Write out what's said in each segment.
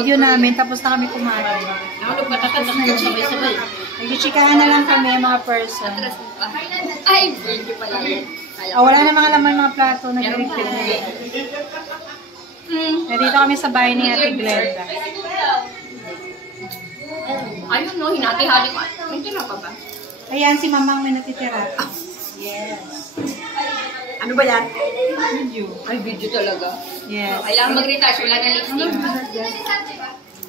video namin, tapos na kami kumain. Sabay-sabay. Nag-chikahan na lang kami, mga person. Ay, video pala. Wala na mga laman mga plato, nag-refill na. Dito kami sa bahay ni Ate Glenda. Ayun no, hinati-hali ko. May tira pa ba? Ayan, si Mamang may natitira. Yes. Ano ba yan? Video. Ay, video talaga. Yes. Kailangan mag-retouch, wala na lipstick.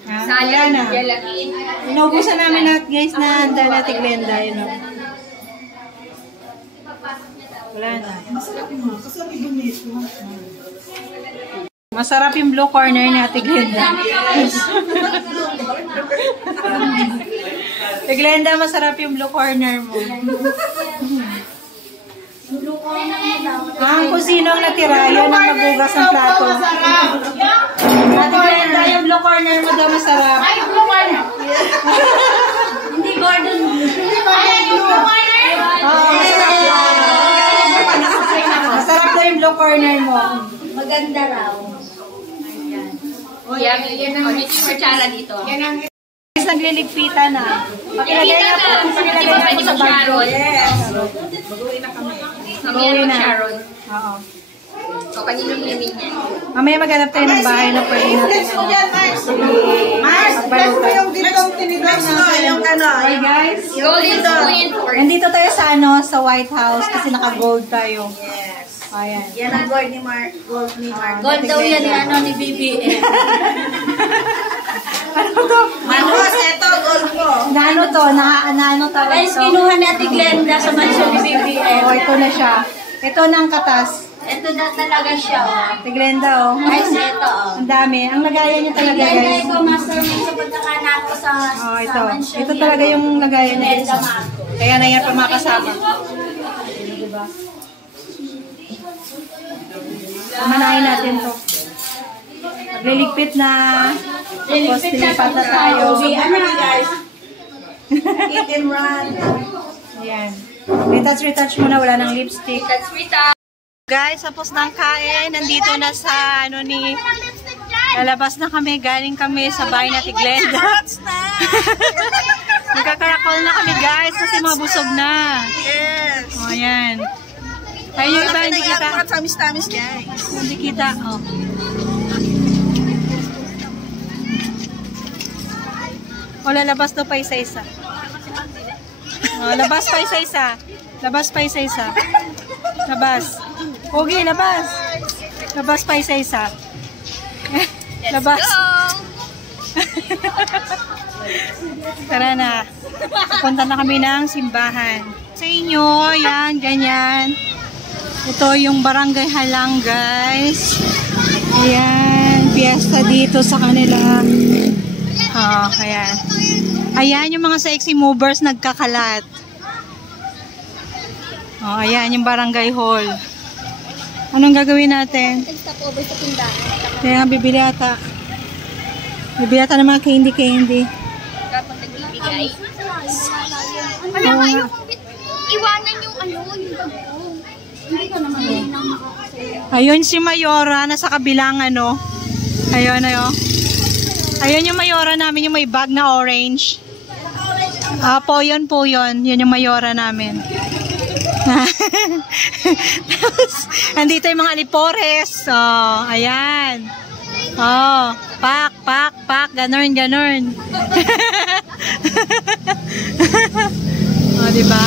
Wala na. Inuubusan namin lahat guys na handa na Ate Glenda. Wala na. Masarap yung blue corner ni Ate Glenda. Ate Glenda, masarap yung blue corner mo. Kung sino ang natira, yun ang magbugas ng plato. Ate Glenda, yung blue corner mo daw masarap. Ay, blue corner! Hindi Gordon. Hindi blue corner! Oo, masarap yan. Masarap daw yung blue corner mo. Maganda raw. Yan ang kutsara dito. Guys, nagliligpitan na. Pakilagay na po. Pakilagay na po sa bago. Yes. Mag-uwi na kami. Mag-uwi na. Oo. So, kanino limin niya? Mamaya maghanap tayo ng bahay na pwede natin. Mars, bless mo yung ditong tinidor na yung ano. Hi guys. Gold. Nandito tayo sa sa White House kasi naka-gold tayo. Yes. Ayan. Yan ang gold ni Mark. Gold ni Mark. Gold daw yan ni BBM. Ano to? Manos, eto, gold ko. Naano to? Naano tawag Guys, to? kinuha ni Ate Glenda sa mansion ni BBM. Oh, ito na siya. Ito na ang katas. Ito na talaga siya. Ate Glenda, oh. Guys, ito. Ang dami. Ang lagayan niya talaga, Glenda, guys. ito, mastermind sa pagkakanak ko sa Ito. mansion. Ito talaga yung lagayan niya. Glenda Marco. Kaya na yan pa makasama. Diba? Manahin natin to. Magliligpit na. Tapos tilipat na tayo. Ano na guys? Eat and run. Ayan. Retouch muna. Wala ng lipstick. That's Rita. Guys, tapos ng kain. Nandito na sa lalabas na kami. Galing kami sa bahay na Glenda. Nagkakarakol na kami guys kasi mabusog na. Yes. O, ayan. Ayun yung iba, hindi kita. Tamis-tamis guys. Hindi kita. Oh. O, lalabas daw pa isa-isa. O, labas pa isa-isa. Labas pa isa-isa. Labas. Pogi, labas. Labas pa isa-isa. Labas. Tara na. Punta na kami ng simbahan. Sa inyo, yan, ganyan. Ito yung Barangay Halang, guys. Ayan, fiesta dito sa kanila. Ayan. Ayan yung mga sexy movers nagkakalat. Ayan yung Barangay Hall. Anong gagawin natin? Stop over sa tindahan. Kaya bibili ata. Bibili ata ng mga candy. Kapag nagbibigay. Alam mo, iwanan yung yung bago. Hindi ka naman nang makakasaya. Ayun si Mayora, nasa kabilang Ayun, ayun. Ayun yung Mayora namin, yung may bag na orange. Po yun. Yun yung Mayora namin. Tapos, andito yung mga alipores. Ayan. Pak. Ganon. Diba?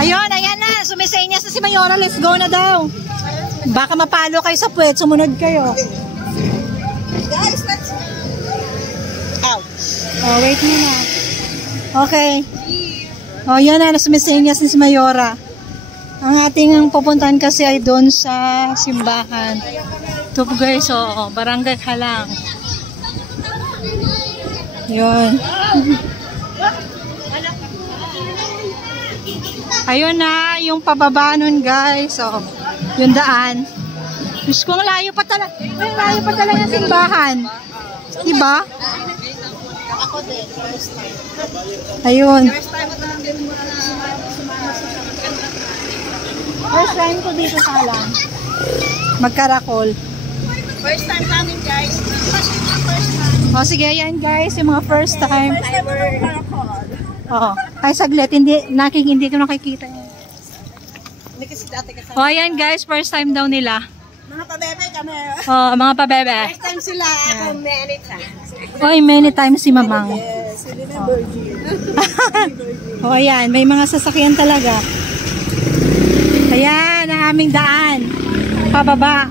Ayun, ayan na. Sumisenyas na si Mayora. Let's go na daw. Baka mapalo kayo sa puwet. Sumunod kayo. Guys, let's... Ouch. Wait muna. Okay. Yan na. Sumisenyas na si Mayora. Ang ating pupuntahan kasi ay doon sa simbahan. Ito po guys, Barangay Halang. Yun. Ayun na, yung pababa nun guys. Yung daan. Diyos ko, layo pa talaga. Layo pa talaga yung simbahan. Diba? Ako din, first time. Ayun. First time ko lang din muna na sumama sa First time ko dito sa Halang. Magkarakol. First time namin, guys. First time. O, sige, yan guys, yung mga first time. Ever karakol. Oo. Ay, saglit, hindi ko nakikita yan. Hindi kasi dati kasama. O, ayan guys, first time daw nila. Mga pabebe kami. O, mga pabebe. First time sila. Ako many times. Oy, many times si Mamang. Yes, hindi na virgin. O, ayan, may mga sasakyan talaga. Ayan, ang aming daan. Pababa.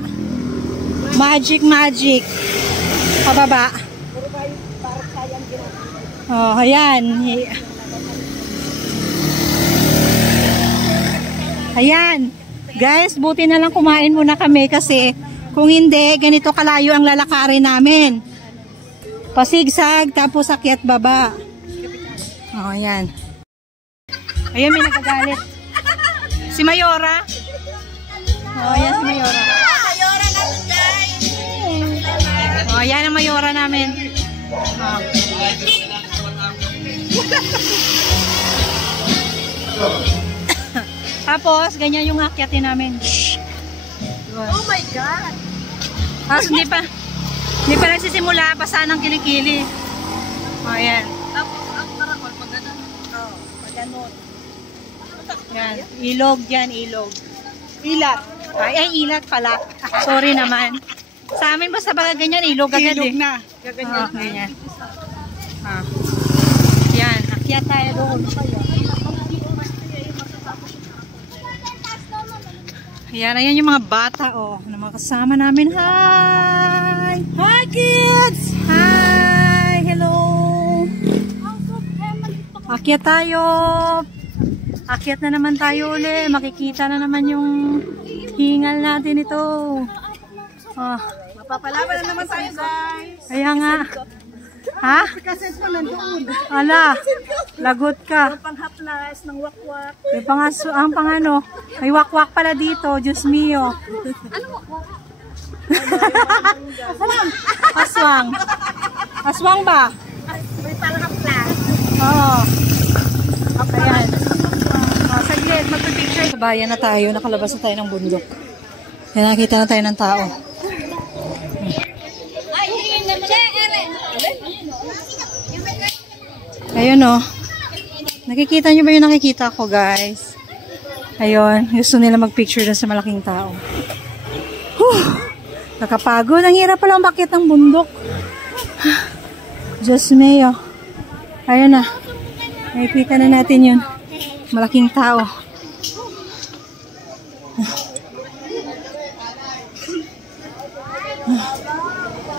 Magic. Pababa. Oh, ayan. Ayan. Guys, buti na lang kumain muna kami kasi kung hindi, ganito kalayo ang lalakarin namin. Pasigsag, tapos akyat baba. Oh, ayan. Ayan, may nagagalit. Si Mayora. Oh, ayan si Mayora. Mayora natin, guys. Oh, ayan ang Mayora namin. Oh. Tapos, ganyan yung akyatin namin. Oh my God. Tapos, hindi pa nagsisimula, basa ng kilikili. O, ayan. Tapos, ang karakol, pag ganun. Oo, pag ganun. Yan. Ilog dyan, ilog. Ilat. Ay, ilat pala. Sorry naman. Sa amin, basta baga ganyan, ilog agad Ilog eh. na. Gaganyan. Ganyan. Yan, akyat tayo doon. Ayan yung mga bata, oh. Na mga kasama namin. Hi! Hi, kids! Hi! Hello! Akyat tayo. Akyat na naman tayo uli. Makikita na naman yung hingal natin ito. Oh. Mapapalaban na naman tayo, guys. Kaya nga. Ha? Kasi po nandoon. Ala, lagot ka. Panghaplas ng wakwak. May ang pangano. May wakwak pala dito, Diyos mio. Aswang. Aswang ba? May panghaplas. Oo. Ayan. Saglit, magpipicture. Sa bayan na tayo, nakalabas na tayo ng bundok. Yan, nakita na tayo ng tao. Ayun o. Nakikita nyo ba yung nakikita ko, guys? Ayun. Gusto nila mag-picture dun sa malaking tao. Whew! Nakapagod. Ang hirap pala umakyat ng bundok. Diyos mio. Ayun na. Nakikita na natin yun. Malaking tao.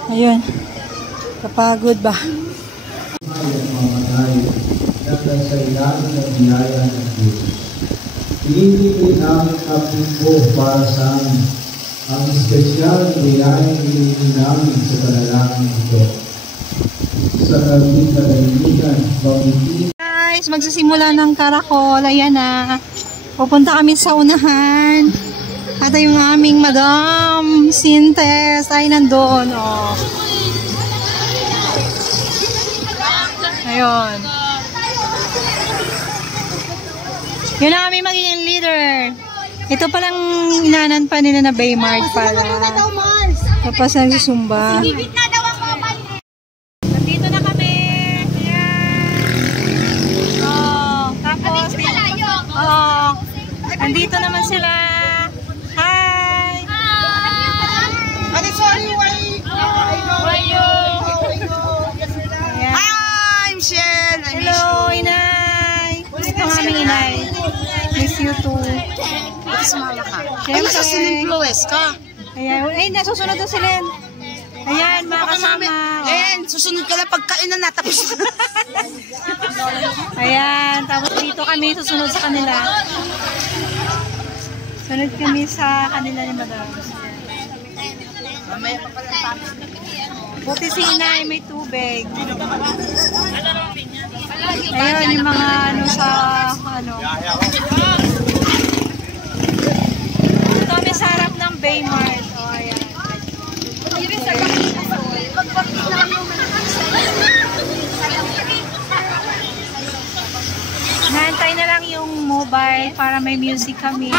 Ayun. Kapagod ba? Dahil sa ilalim ng biyaya ng Diyos. Pinipili namin ang po para sa amin ang espesyal na biyaya pinipili namin sa panalangin ito. Sa kaming katahimikan, pagpipili. Guys, magsisimula ng karakol. Ayan na. Pupunta kami sa unahan. At yung aming Madam Sintes ay nandun. Oh. Ayun. Yun ang aming magiging leader. Ito palang inanan pa nila na Baymart pala. Tapos nagsusumba. Nandito na kami. Ayan. Oh, tapos nandito naman sila. Hi! Ate, sorry, why you? Ayan. Hi, Michelle. Hello, Inay. Ito ang aming Inay. Miss you too. Sumama ka. Siyempre. Ay, sa sininfluence ka. Ayan. Ay, nasusunod na sila. Ayan, mga kasama. Ayan, susunod ka na pagkainan na. Tapos. Ayan, tapos dito kami susunod sa kanila. Sunod kami sa kanila ni Madam. Mamaya pa pala tayo. Buti si Inay, may tubig. Ayun, yung mga ano sa ano. Ito kami sa harap ng Baymart. O, ayan. Nantay na lang yung mobile para may music kami.